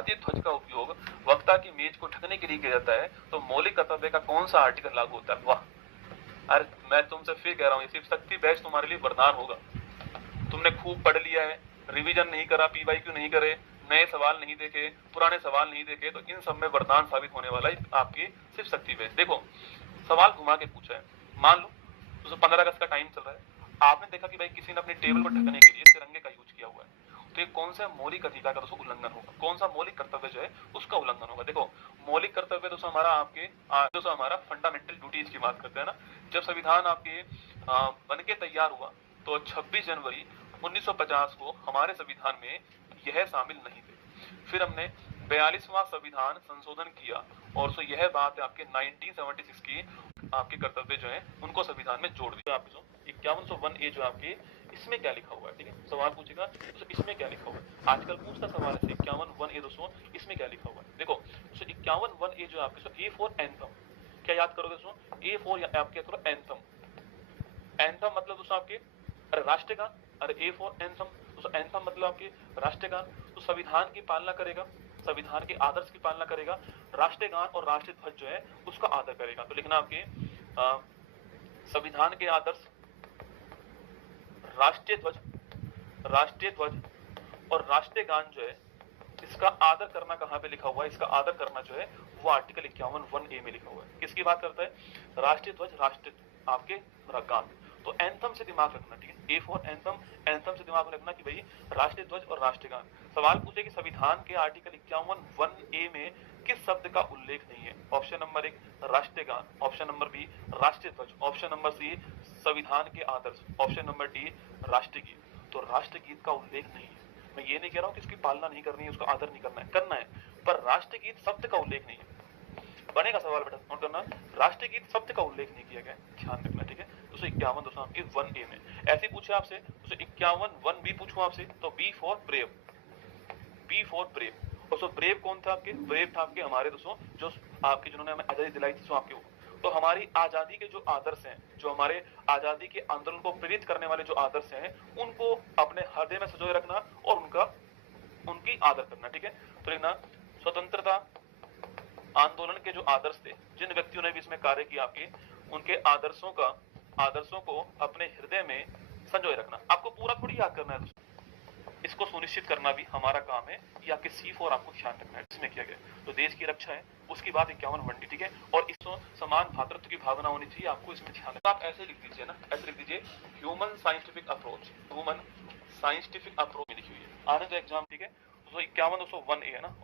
भारतीय ध्वज का उपयोग वक्ता की मेज को ढकने के लिए किया जाता है, तो मौलिक कर्तव्य का कौन सा आर्टिकल लागू होता है? वाह, अरे मैं तुमसे फिर कह रहा हूँ, सिर्फ शक्ति बैच तुम्हारे लिए वरदान होगा। तुमने खूब पढ़ लिया है, रिवीजन नहीं करा, पीवाईक्यू नहीं करे, नए सवाल नहीं देखे, पुराने सवाल नहीं देखे, तो इन सब में वरदान साबित होने वाला है आपकी सिर्फ शक्ति बैच। देखो सवाल घुमा के पूछा है, मान लो तो 15 अगस्त का टाइम चल रहा है, आपने देखा कि भाई किसी ने अपनी टेबल पर ढकने के लिए तिरंगे का यूज किया हुआ है, तो ये कौन सा मौलिक अधिकार का दोस्तों उल्लंघन होगा? कौन सा मौलिक कर्तव्य जो है उसका उल्लंघन होगा? देखो मौलिक कर्तव्य दोस्तों हमारा आपके दोस्तों हमारा फंडामेंटल ड्यूटीज की बात करते हैं ना। जब संविधान आपके बन के तैयार हुआ तो 26 जनवरी 1950 को हमारे संविधान में यह शामिल नहीं थे। फिर हमने 42वां संविधान संशोधन किया और सो यह बात है आपके 1976 की आपके कर्तव्य जो है उनको संविधान में जोड़ दिया। आपके 5101A जो आपके इसमें क्या लिखा हुआ है, ठीक है, सवाल पूछेगा तो इसमें क्या लिखा हुआ है, आजकल पूछता सवाल है 51(1)A दोस्तों, इसमें क्या लिखा हुआ है? देखो 51(1)A जो आपके A फॉर एंथम, क्या याद करोगे दोस्तों? A फॉर आप क्या करो एंथम, एंथम मतलब दोस्तों आपके अरे राष्ट्रगान, अरे ए फॉर एंथम, तो एंथम मतलब आपके राष्ट्रगान, तो संविधान की पालना करेगा, संविधान के आदर्श की पालना करेगा, राष्ट्रगान और राष्ट्रीय ध्वज जो है उसका आदर करेगा। तो लिखना आपके संविधान के आदर्श, राष्ट्रीय ध्वज और राष्ट्रीय गान जो है इसका आदर करना कहां पे लिखा हुआ है? इसका आदर करना जो है वो आर्टिकल 51(1)A में लिखा हुआ है। किसकी बात करता है? राष्ट्रीय ध्वज, राष्ट्रीय आपके गान। तो एंथम से दिमाग रखना, ठीक है, ए फॉर एंथम, एंथम से दिमाग रखना कि भाई राष्ट्रीय ध्वज और राष्ट्रीय गान। सवाल पूछे कि संविधान के आर्टिकल 51(1)A में किस शब्द का उल्लेख नहीं है? ऑप्शन नंबर 1 राष्ट्रीय गान, ऑप्शन नंबर बी राष्ट्रीय ध्वज, ऑप्शन नंबर सी संविधान के आदर्श, ऑप्शन नंबर डी राष्ट्रीय गीत। तो राष्ट्रीय गीत का उल्लेख नहीं है। मैं ये नहीं कह रहा हूं कि इसकी पालना नहीं करनी है, उसका आदर नहीं करना है, करना है, पर राष्ट्रीय गीत शब्द का उल्लेख नहीं है। बनेगा सवाल बेटा, नोट करना, राष्ट्रीय गीत शब्द का उल्लेख नहीं किया गया, ध्यान रखना, ठीक है। 251 दोस्तों आपकी 1A में ऐसे पूछे आपसे, 251(1B) पूछूं आपसे तो B for brave, B for brave. और सो ब्रेव कौन था आपके? ब्रेव था आपके हमारे दोस्तों जो आपके जिन्होंने हमें आजादी दिलाई थी, सो आपके वो। तो हमारी आजादी के जो आदर्श हैं, जो हमारे आजादी के आंदोलन को प्रेरित करने वाले जो आदर्श हैं, उनको अपने हृदय में संजोए रखना और उनकी आदर करना, ठीक है। तो लिखना स्वतंत्रता आंदोलन के जो आदर्श थे, जिन व्यक्तियों ने भी इसमें कार्य किया आपके, उनके आदर्शों को अपने हृदय में संजोए रखना। आपको पूरा थोड़ी याद करना है, इसको सुनिश्चित करना भी हमारा काम है। ये आपके C4 आपको ध्यान रखना है, इसमें किया गया। तो देश की रक्षा है, उसकी बात 51(1)D, ठीक है। और इसमें समान भातृत्व की भावना होनी चाहिए, आपको इसमें ध्यान रखना। आप ऐसे लिख दीजिए ना, ऐसे लिख दीजिए human scientific approach, human scientific approach लिखी हुई है, आने तो एग्जाम, ठीक है। तो 51(1)A है ना।